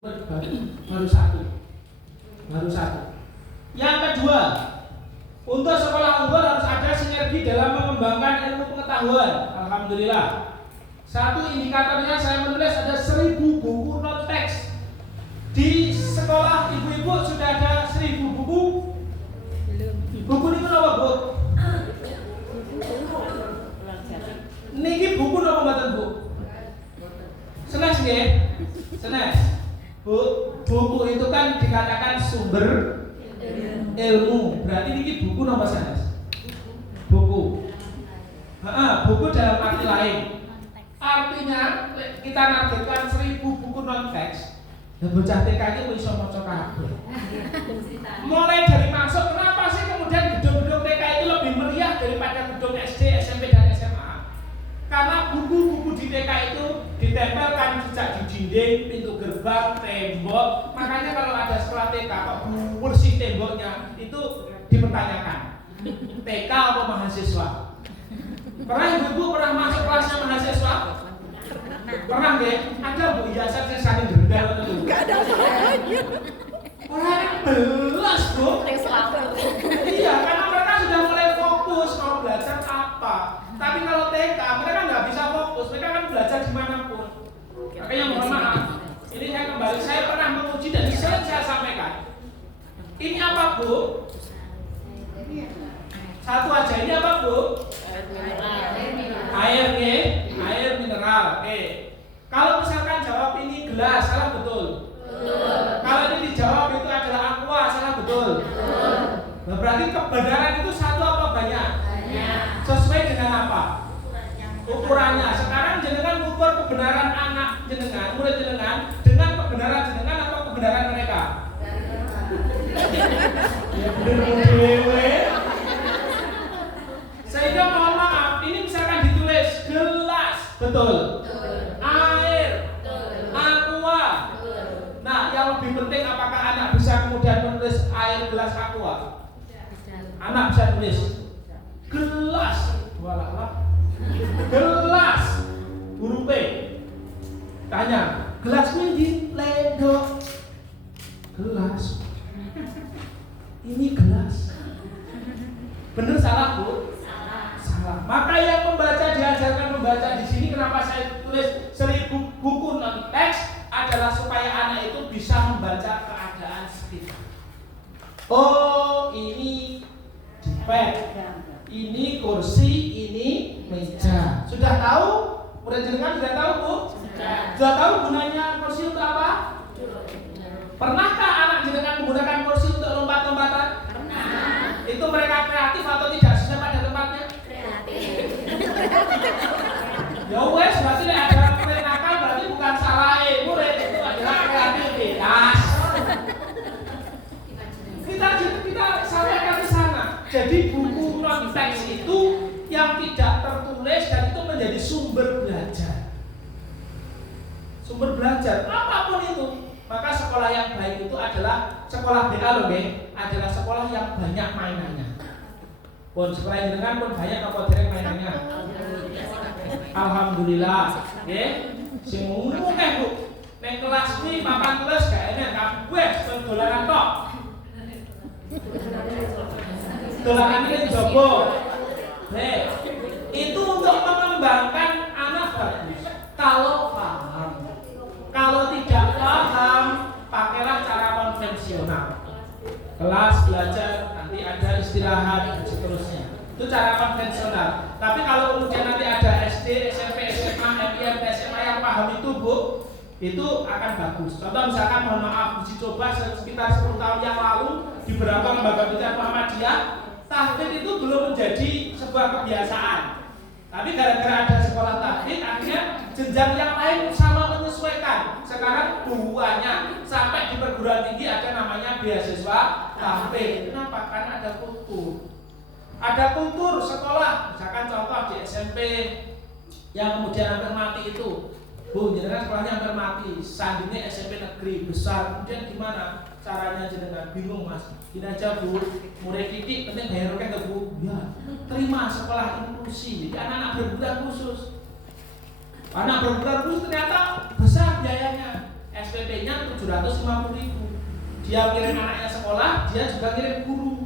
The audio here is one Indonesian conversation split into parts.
baru satu. Yang kedua, untuk sekolah unggul harus ada sinergi dalam mengembangkan ilmu pengetahuan. Alhamdulillah. Satu indikatornya saya menulis ada 1000 buku non teks. Di sekolah ibu-ibu sudah ada 1000 buku. Buku ini apa, Bu? Niki buku apa mboten, Bu? Senes nggih? Senes. Buku itu kan dikatakan sumber ilmu. Berarti ini buku nomor sanes. Buku. Buku dalam arti lain. Artinya kita nargetkan 1000 buku non teks. Dan bocah TK itu bisa maca kabeh. Mulai dari masuk, kenapa sih kemudian gedung-gedung TK itu lebih meriah daripada gedung SD, SMP dan SMA? Karena buku-buku di TK itu ditempelkan sejak di dinding, pintu gerbang, tembok. Makanya kalau ada sekolah TK kok bersih temboknya, itu dipertanyakan. TK apa mahasiswa? Pernah ibu pernah masuk kelasnya mahasiswa? Pernah deh? Ada Bu ijazah saya saking gendal itu. Enggak ada salahnya. Orang belas Bu. Iya, karena mereka sudah mulai fokus mau belajar apa. Tapi kalau TK mereka nggak bisa fokus, mereka kan belajar dimanapun. Makanya mohon maaf, ini saya pernah menguji dan saya sampaikan. Ini apa Bu? Satu aja, ini apa Bu? Air mineral. Kalau misalkan jawab ini gelas, salah betul. Kalau ini dijawab itu adalah aqua, salah betul. Nah, berarti kebenaran itu satu apa banyak? Sesuai dengan apa? Ukurannya. Sekarang jenengan ukur kebenaran anak jenengan, murid jenengan dengan kebenaran jenengan atau kebenaran mereka? Ya bener. Sehingga mohon maaf, ini misalkan ditulis gelas, betul. Air, aqua. Nah, yang lebih penting apakah anak bisa kemudian menulis air gelas aqua? Anak bisa tulis gelas, gelas, huruf P. Tanya, gelas ini ledok. Gelas. Ini gelas. Bener salah Bu? Salah. Maka yang membaca diajarkan membaca di sini. Kenapa saya tulis 1000 buku non teks adalah supaya anak itu bisa membaca keadaan sekitar. Oh, ini dipet, ini kursi, ini meja. Sudah tahu? Murid jenengan sudah tahu Bu? Sudah tahu gunanya kursi untuk apa? Pernahkah anak jenengan menggunakan kursi untuk lompat-lompatan? Pernah. Itu mereka kreatif atau tidak sesuai pada tempatnya? Kreatif. Ya wes, berarti ada murid nakal, berarti bukan salah murid, itu adalah kreativitas. Kita sampaikan di sana. Jadi buku non teks itu yang tidak tertulis dan itu menjadi sumber belajar. Sumber belajar apapun itu. Maka sekolah yang baik itu adalah sekolah BA loh, adalah sekolah yang banyak mainannya. Pun sekolah yang dengan pun banyak apa dereng mainannya. Alhamdulillah, nggih. Sing umum Bu. Nek kelas iki papan tulis gak enak kabeh dolanan tok. Dolanan iki jowo. Itu untuk mengembangkan anak bagus. Kalau paham. Kalau tidak paham, pakailah cara konvensional. Kelas belajar, nanti ada istirahat dan seterusnya. Itu cara konvensional. Tapi kalau kemudian nanti ada SD, SMP, SMA, MIM, SMA yang paham itu Bu, itu akan bagus. Contoh misalkan mohon maaf, uji coba sekitar 10 tahun yang lalu di beberapa lembaga pendidikan Muhammadiyah, tahfidz itu belum menjadi sebuah kebiasaan. Tapi gara-gara ada sekolah tahfidz, akhirnya jenjang yang lain sama menyesuaikan. Sekarang buahnya sampai di perguruan tinggi ada namanya beasiswa tahfidz. Kenapa? Karena ada kultur. Ada kultur sekolah. Misalkan contoh di SMP yang kemudian hampir mati itu, Bu, jenengan sekolahnya hampir mati, sandinya SMP negeri besar. Kemudian gimana caranya jenengan? Bingung Mas. Gini aja Bu, murid didik penting bayar roket ke Bu. Ya, terima sekolah inklusi. Jadi anak-anak berkebutuhan khusus. Anak berkebutuhan khusus ternyata besar biayanya. SPP-nya 750.000. Dia kirim anaknya sekolah, dia juga kirim guru.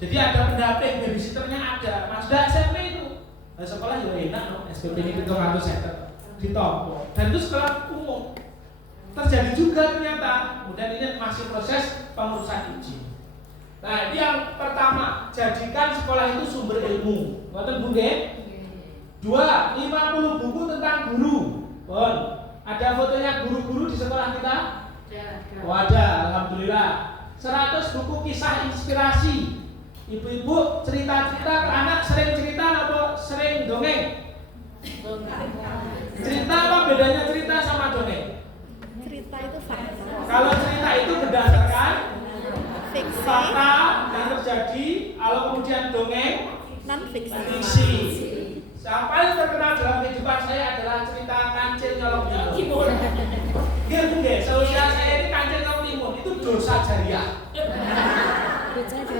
Jadi ada pendamping, babysitternya ada. Mas dah SMP itu. Nah, sekolah juga enak loh, SPP ini 700 ditompo. Dan itu sekolah umum. Terjadi juga ternyata. Kemudian ini masih proses pengurusan izin. Nah, ini yang pertama, jadikan sekolah itu sumber ilmu. Ngoten Bu nggih? 2, 50 buku tentang guru. Bon, ada fotonya guru-guru di sekolah kita? Oh, ada, alhamdulillah. 100 buku kisah inspirasi. Ibu-ibu cerita-cerita ke anak, sering cerita atau sering dongeng? Cerita apa bedanya cerita sama dongeng? Cerita itu fakta. Kalau cerita itu berdasarkan Fiksi. fakta yang terjadi, kalau kemudian dongeng Non fiksi. fiksi. Yang paling terkenal dalam kehidupan saya adalah cerita kancil nyolong timun. Gitu nggih, seusia saya ini kancil nyolong timun itu dosa jariah.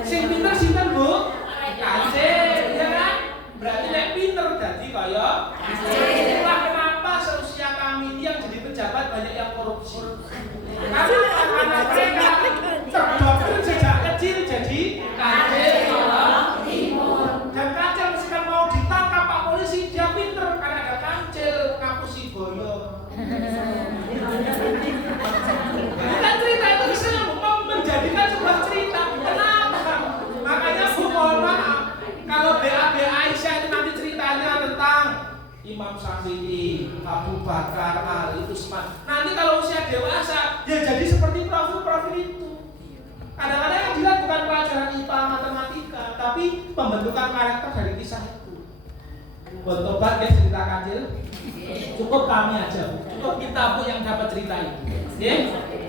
Sing pinter sinten Bu? Kancil, ya kan? Berarti nek pinter dadi kaya kancil. Itulah kenapa seusia kami ini yang jadi pejabat banyak yang korupsi. Karena anak mereka terdoktrin sejak kecil jadi kancil nyolong timun. Dan kancil meskipun mau ditangkap Pak polisi dia pinter karena ada kancil ngapusi boyo. Kan cerita itu bisa menjadikan sebuah cerita. Kenapa? Makanya Bu mohon maaf kalau BAB Aisyah itu nanti ceritanya tentang Imam Syafi'i, Abu Bakar, Ali, Utsman. Nanti kalau usia dewasa ya jadi seperti profil-profil itu. Kadang-kadang yang dilihat bukan pelajaran IPA matematika, tapi pembentukan karakter dari kisah itu. Buat tobat ya cerita kancil. Cukup kami aja, cukup kita Bu yang dapat cerita itu. Ya,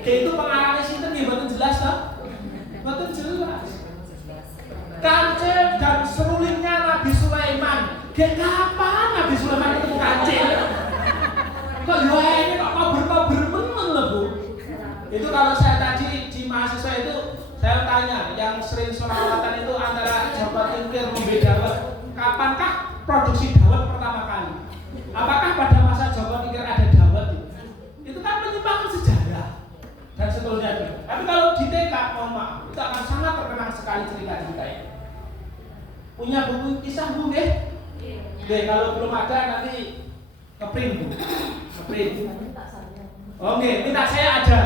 itu pengarangnya sinten nggih mboten jelas toh? Mboten jelas. Kancil dan serulingnya Nabi Sulaiman. Kayak kapan Nabi Sulaiman ketemu kancil? Kok yo ini kok kabar-kabar men lho Bu. Itu kalau saya tadi di mahasiswa itu saya tanya yang sering sholawatan itu antara Jawa Timur Rombe Dawet. Kapankah produksi dawet pertama kali? Apakah pada masa Jawa Timur ada dawet itu? Itu kan menyimpangkan sejarah dan seterusnya. Tapi kalau di TK, mohon maaf, itu akan sangat terkenang sekali cerita-cerita ini. Punya buku kisah Bu nggih? Nggih, kalau belum ada nanti ngeprint Bu. Ngeprint. Oke, minta saya ada.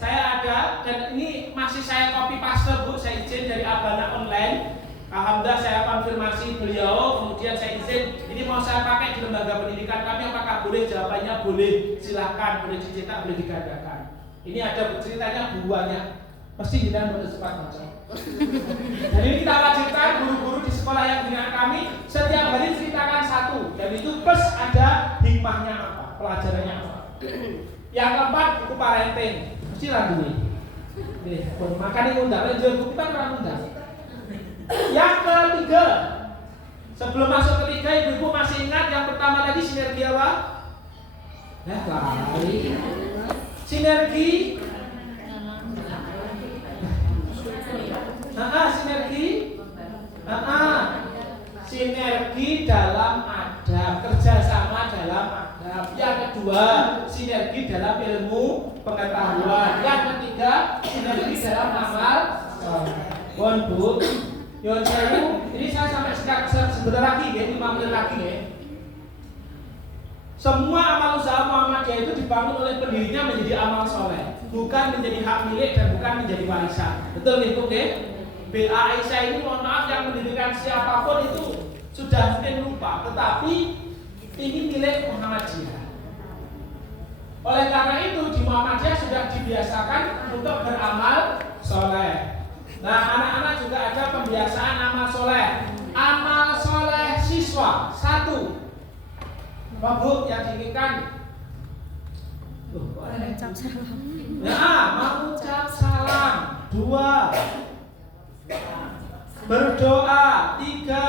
Saya ada dan ini masih saya copy paste Bu, saya izin dari Abana Online. Alhamdulillah saya konfirmasi beliau, kemudian saya izin ini mau saya pakai di lembaga pendidikan kami, apakah boleh? Jawabannya boleh, silahkan, boleh dicetak, boleh digandakan. Ini ada ceritanya buahnya, pasti tidak boleh cepat baca. Dan ini kita wajibkan guru-guru di sekolah yang dengan kami setiap hari ceritakan satu, dan itu plus ada hikmahnya apa, pelajarannya apa. Yang keempat buku parenting, mesti randui. Makanya undang, jual buku kan orang undang. Yang ketiga, sebelum masuk ketiga, ibu-ibu masih ingat yang pertama tadi sinergi apa? Lari. Sinergi. Sinergi. Sinergi dalam adab, kerjasama dalam adab. Yang kedua, sinergi dalam ilmu pengetahuan. Yang ketiga, sinergi dalam amal. Bon Bu. Yon sewu, ini saya sampai sebentar lagi ya, 5 menit lagi ya. Semua amal usaha Muhammadiyah itu dibangun oleh pendirinya menjadi amal soleh, bukan menjadi hak milik dan bukan menjadi warisan. Betul nih Bu ya? BA Aisyah ini mohon maaf yang mendirikan siapapun itu sudah mungkin lupa, tetapi ini milik Muhammadiyah. Oleh karena itu di Muhammadiyah sudah dibiasakan untuk beramal soleh. Nah, anak-anak juga ada pembiasaan amal soleh. Amal soleh siswa 1. Pak Bu yang diinginkan Mengucap salam. mengucap salam. 2. Berdoa. 3.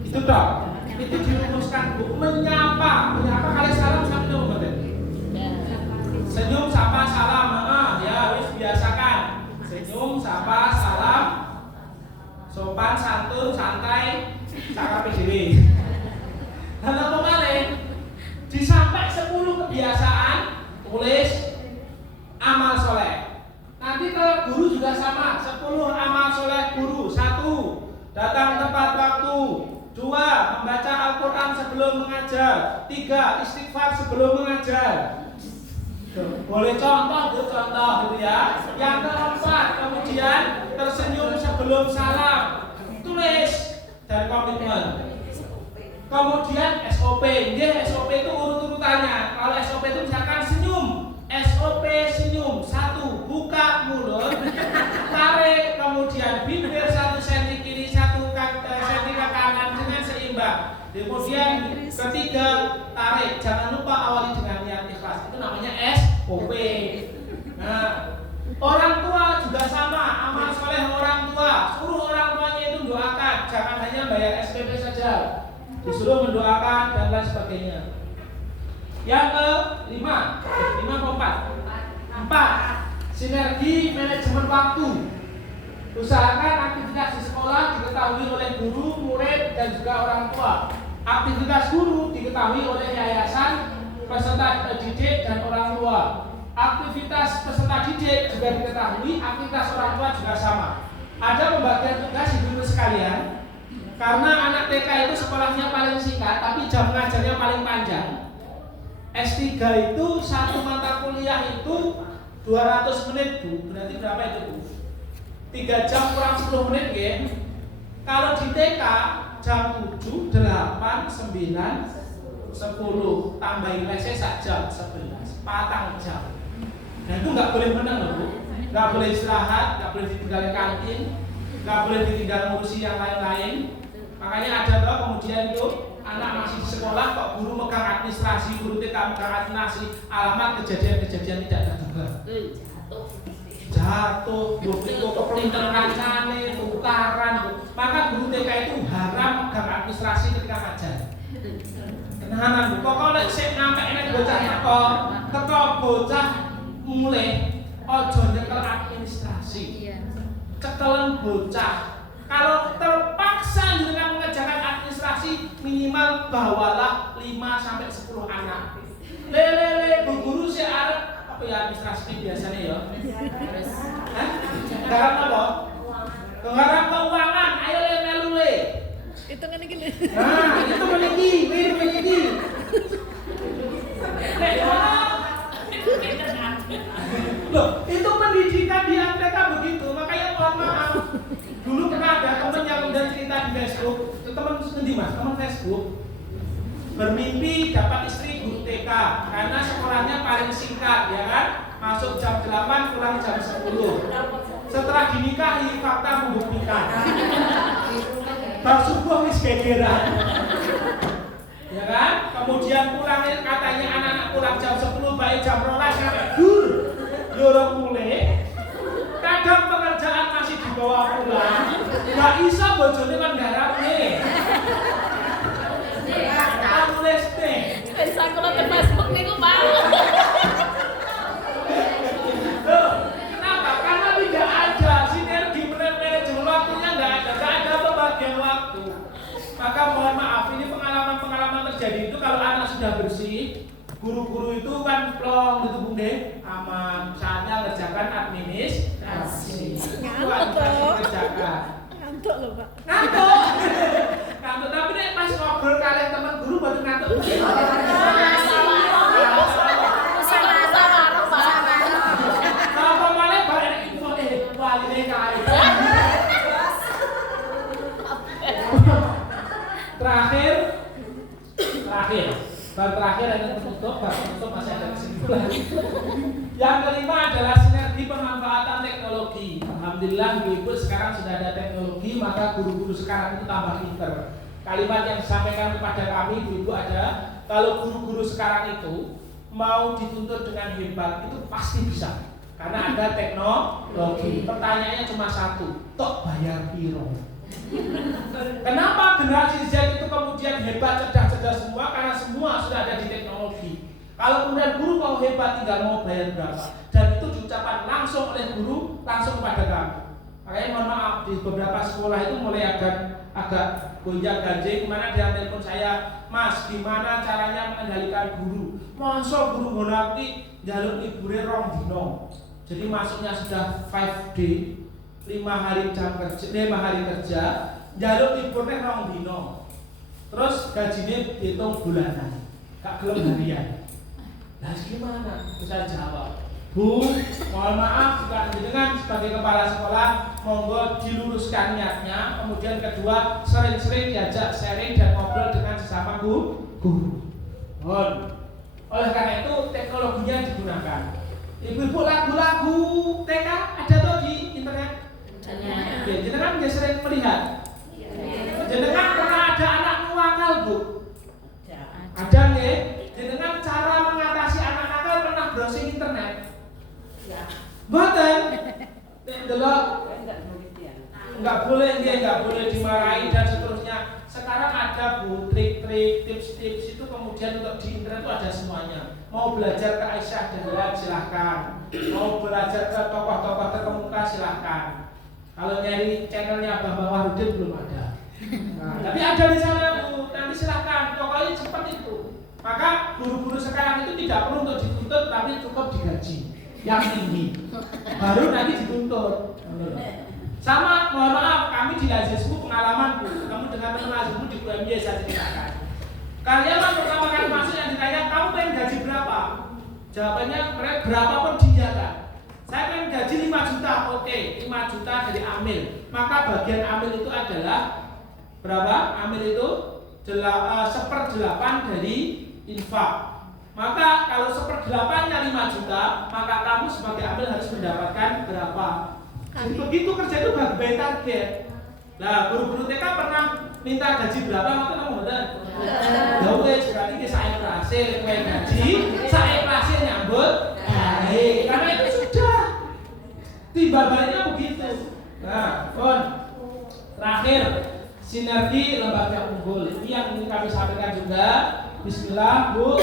Itu dong. Itu dirumuskan Bu. Menyapa kali salam sampai dulu betul. Senyum, sapa, salam. Ya wis biasakan. Senyum, sapa, salam, sopan, santun, santai, sakape dhewe. Dan apa malih? Disampai 10 kebiasaan tulis amal soleh. Nanti ke guru juga sama, 10 amal soleh guru. 1, datang tepat waktu. 2, membaca Al-Quran sebelum mengajar. 3, istighfar sebelum mengajar. Boleh contoh gitu ya. Yang keempat, kemudian tersenyum sebelum salam. Tulis dan komitmen. Kemudian SOP, SOP itu urut-urutannya. Kalau SOP itu misalkan senyum, SOP senyum. 1, buka mulut, tarik, kemudian bibir 1 cm kiri, 1 cm ke kanan dengan seimbang. Kemudian ketiga, tarik. Jangan lupa awali dengan niat ikhlas. Itu namanya SOP. Nah, orang tua juga sama, amal soleh orang tua. Suruh orang tuanya itu doakan, jangan hanya bayar SPP saja. Disuruh mendoakan dan lain sebagainya. Yang ke-5, 5 atau 4, sinergi manajemen waktu. Usahakan aktivitas di sekolah diketahui oleh guru, murid, dan juga orang tua. Aktivitas guru diketahui oleh yayasan, peserta didik, dan orang tua. Aktivitas peserta didik juga diketahui, aktivitas orang tua juga sama. Ada pembagian tugas ibu-ibu sekalian. Karena anak TK itu sekolahnya paling singkat, tapi jam mengajarnya paling panjang. S3 itu satu mata kuliah itu 200 menit Bu. Berarti berapa itu Bu? 3 jam kurang 10 menit ya. Kalau di TK jam 7, 8, 9, 10 tambahin lesnya sak jam 11, 4 jam. Dan itu nggak boleh menang loh Bu. Nggak boleh istirahat, nggak boleh ditinggal kantin, nggak boleh ditinggal ngurusi yang lain-lain. Makanya ada loh kemudian itu anak masih di sekolah kok guru megang administrasi, guru TK megang administrasi, alamat kejadian-kejadian tidak terduga. Jatuh, itu kepelintir kancane, tukaran. Maka guru TK itu haram megang administrasi ketika ngajar. Tenanan, pokoknya sik nyampe nek bocah teko bocah mulai ojo nyekel administrasi. Cekelen bocah. Kalau terpaksa dengan mengerjakan administrasi, minimal bawalah 5-10 anak. Lele bu guru si arep apa ya administrasi biasanya ya? Garap apa? Garap keuangan, ayo le melu le. Itu kan gini. Nah, itu meniki. Loh, itu pendidikan di Amerika begitu, makanya mohon maaf. Dulu pernah ada teman yang udah cerita di Facebook, itu teman sendiri mas, teman Facebook bermimpi dapat istri guru TK karena sekolahnya paling singkat, ya kan? Masuk jam 8 pulang jam 10. Setelah dinikahi fakta membuktikan. Bar subuh wis gegeran. Ya kan? Kemudian pulangnya katanya anak-anak pulang jam 10 baik jam 12 sampai dur. Yorong mulai. Kadang pekerjaan masih dibawa pulang. Enggak bisa bojone kan garapne. Tulis teh. Bisa kalau ke Facebook niku, Pak. Kenapa? Karena tidak ada sinergi manajemen waktunya, enggak ada pembagian waktu. Maka mohon maaf, ini pengalaman terjadi itu kalau anak sudah bersih, guru-guru itu kan plong gitu Bung De, aman, saatnya ngerjakan administrasi. Ngantuk. Kerjakan. Ngantuk loh, Pak. Ngantuk. Tapi nek pas ngobrol kalian teman guru baru ngantuk. Apa malah bareng info waline kae. Terakhir yang penutup masih ada kesimpulan. Yang kelima adalah sinergi pemanfaatan teknologi. Alhamdulillah ibu-ibu sekarang sudah ada teknologi, maka guru-guru sekarang itu tambah pinter. Kalimat yang disampaikan kepada kami ibu-ibu ada, kalau guru-guru sekarang itu mau dituntut dengan hebat itu pasti bisa, karena ada teknologi. Pertanyaannya cuma satu, tok bayar piro? Kenapa generasi Z itu kemudian hebat, cerdas semua? Karena semua sudah ada di teknologi. Kalau kemudian guru mau hebat tinggal mau bayar berapa, dan itu diucapkan langsung oleh guru langsung kepada kamu. Makanya mohon maaf di beberapa sekolah itu mulai agak gonjang-ganjing, kemana dia telepon saya, Mas, gimana caranya mengendalikan guru? Masa guru ngono iki njaluk libure 2 dino. Jadi masuknya sudah 5 day, 5 hari kerja, njaluk liburnya 2 dino. Terus gajinya dihitung bulanan, gak gelem harian. Nah gimana? Saya jawab, Bu, mohon maaf jika jenengan sebagai kepala sekolah monggo diluruskan niatnya. Kemudian kedua, sering-sering diajak sharing dan ngobrol dengan sesama guru. Oleh karena itu teknologinya digunakan. Ibu-ibu, lagu-lagu TK ada tuh di internet. Oke, jenengan bisa sering melihat. Jenengan pernah ada anak nakal, Bu? Ada nggih? Jenengan cara mengatasi anak nakal pernah browsing internet? Mboten. Delok enggak boleh dimarahi dan seterusnya. Sekarang ada Bu trik-trik, tips-tips itu kemudian untuk di internet itu ada semuanya. Mau belajar ke Aisyah Dahlan silahkan. Mau belajar ke tokoh-tokoh terkemuka silahkan. Kalau nyari channelnya Bambang Wahyudin belum ada. Nah, tapi ada di sana Bu, nanti silahkan. Pokoknya cepat itu. Maka guru-guru sekarang itu tidak perlu untuk dituntut, tapi cukup digaji yang tinggi. Baru nanti dituntut. Sama, mohon maaf, kami di Lazismu pengalaman Bu, kamu dengan teman Lazismu di UMY saya ceritakan. Kalian pertama kali masuk yang ditanya, kamu pengen gaji berapa? Jawabannya berapapun dijaga. Saya pengen gaji 5 juta, oke, 5 juta dari amil. Maka bagian amil itu adalah berapa? Amil itu 1/8 dari infak. Maka kalau 1/8-nya 5 juta, maka kamu sebagai amil harus mendapatkan berapa? Begitu kerja itu bagi target. Nah, guru-guru TK pernah minta gaji berapa? Maka kamu benar. Ya wes, berarti ini saya berhasil main gaji, saya berhasil nyambut. Karena itu sudah timbangannya begitu. Nah, terakhir sinergi lembaga unggul. Ini yang ingin kami sampaikan juga. Bismillah, Bu.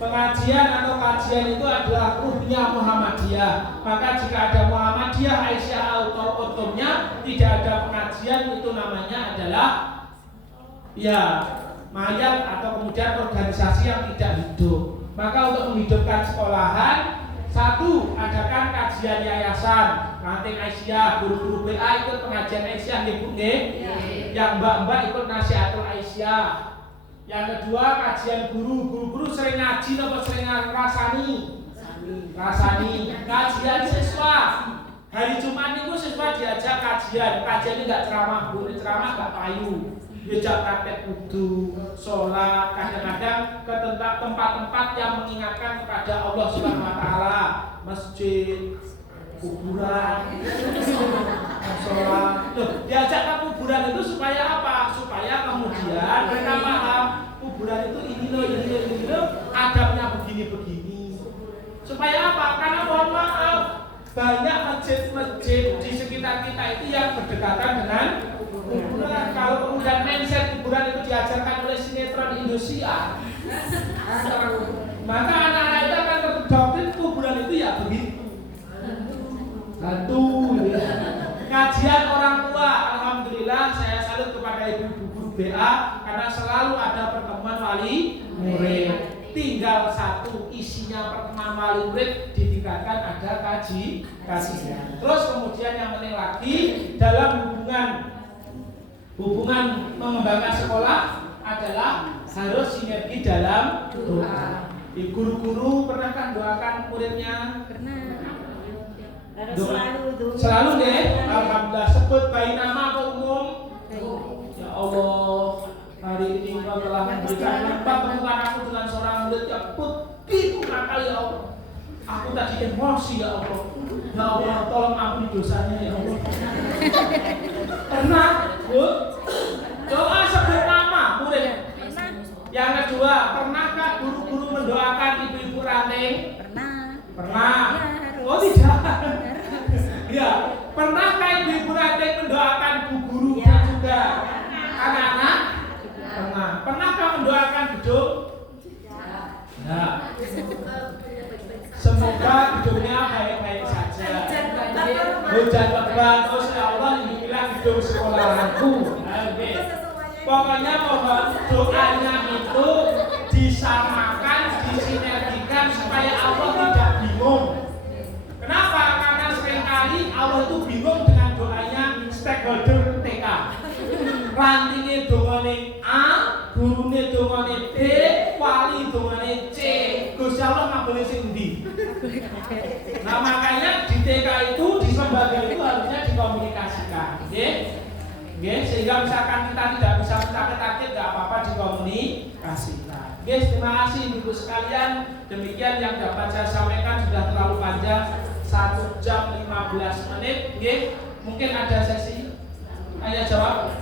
Pengajian atau kajian itu adalah ruhnya Muhammadiyah. Maka jika ada Muhammadiyah, Aisyah atau utumnya, tidak ada pengajian, itu namanya adalah ya mayat atau kemudian organisasi yang tidak hidup. Maka untuk menghidupkan sekolahan, satu, adakan kajian yayasan. Ranting Aisyah, guru-guru BA ikut pengajian Aisyah, ibu nih. Yang mbak-mbak ikut nasihatul Aisyah. Yang kedua, kajian guru sering ngaji atau sering rasani. Kajian siswa. Hari Jumat itu siswa diajak kajian. Kajian ini enggak ceramah, Bu, ceramah enggak payu. Diajak praktek wudu, sholat, kadang-kadang ke tempat-tempat yang mengingatkan kepada Allah Subhanahu wa taala, masjid, kuburan, sholat. Diajak ke kuburan itu supaya apa? Supaya kemudian mereka paham kuburan itu ini loh, adabnya begini. Supaya apa? Karena mohon maaf, banyak masjid-masjid di sekitar kita itu yang berdekatan dengan kuburan. Kalau kemudian mindset kuburan itu diajarkan oleh sinetron Indonesia, maka anak-anak itu akan terdoktrin kuburan itu ya begitu. Satu, ya. Kajian orang tua, alhamdulillah saya salut kepada ibu-ibu guru BA karena selalu ada pertemuan wali murid. Tinggal satu, isinya pertemuan wali murid ditingkatkan ada kajian. Terus kemudian yang penting lagi dalam hubungan mengembangkan sekolah adalah harus sinergi dalam doa. Guru-guru pernah kan doakan muridnya? Pernah. Selalu deh, alhamdulillah. Sebut baik nama atau umum. Ya Allah, hari ini Engkau telah memberikan pertemuan aku dengan seorang murid yang begitu nakal ya Allah. Aku tadi emosi ya Allah. Ya Allah, tolong ampuni dosanya ya Allah. Pernah, Bu? Doa sebut nama murid. Yang kedua, pernahkah guru-guru mendoakan ibu-ibu ranting? Pernah. Oh tidak. Ya, pernahkah ibu-ibu ranting mendoakan bu guru dan juga anak-anak? Pernah. Pernahkah mendoakan gedung? Ya. Semoga gedungnya baik-baik saja. Hujan lebat, terus ya Allah inilah gedung sekolahanku. Oke. Pokoknya mohon doanya itu disamakan, disinergikan supaya Allah tidak bingung. Kenapa? Karena seringkali Allah itu bingung dengan doanya stakeholder TK. Rantingnya dongane A, gurune dongane B, wali dongane C. Gusti Allah ngabulin sing ndi? Nah makanya di TK itu di lembaga itu harusnya dikomunikasikan, nggih. Nggih, sehingga misalkan kita tidak bisa mencapai target enggak apa-apa dikomunikasikan. Nggih, terima kasih Ibu sekalian. Demikian yang dapat saya sampaikan, sudah terlalu panjang 1 jam 15 menit. Nggih, mungkin ada sesi tanya jawab.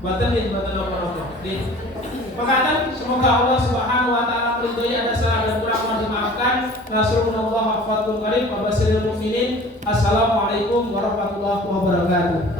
Buatan apa-apa. Mengatakan semoga Allah Subhanahu wa taala meridhoi, ada salah dan kurang mohon dimaafkan. Nasrullah wa fathul qarib wa basyiril mukminin. Assalamualaikum warahmatullahi wabarakatuh.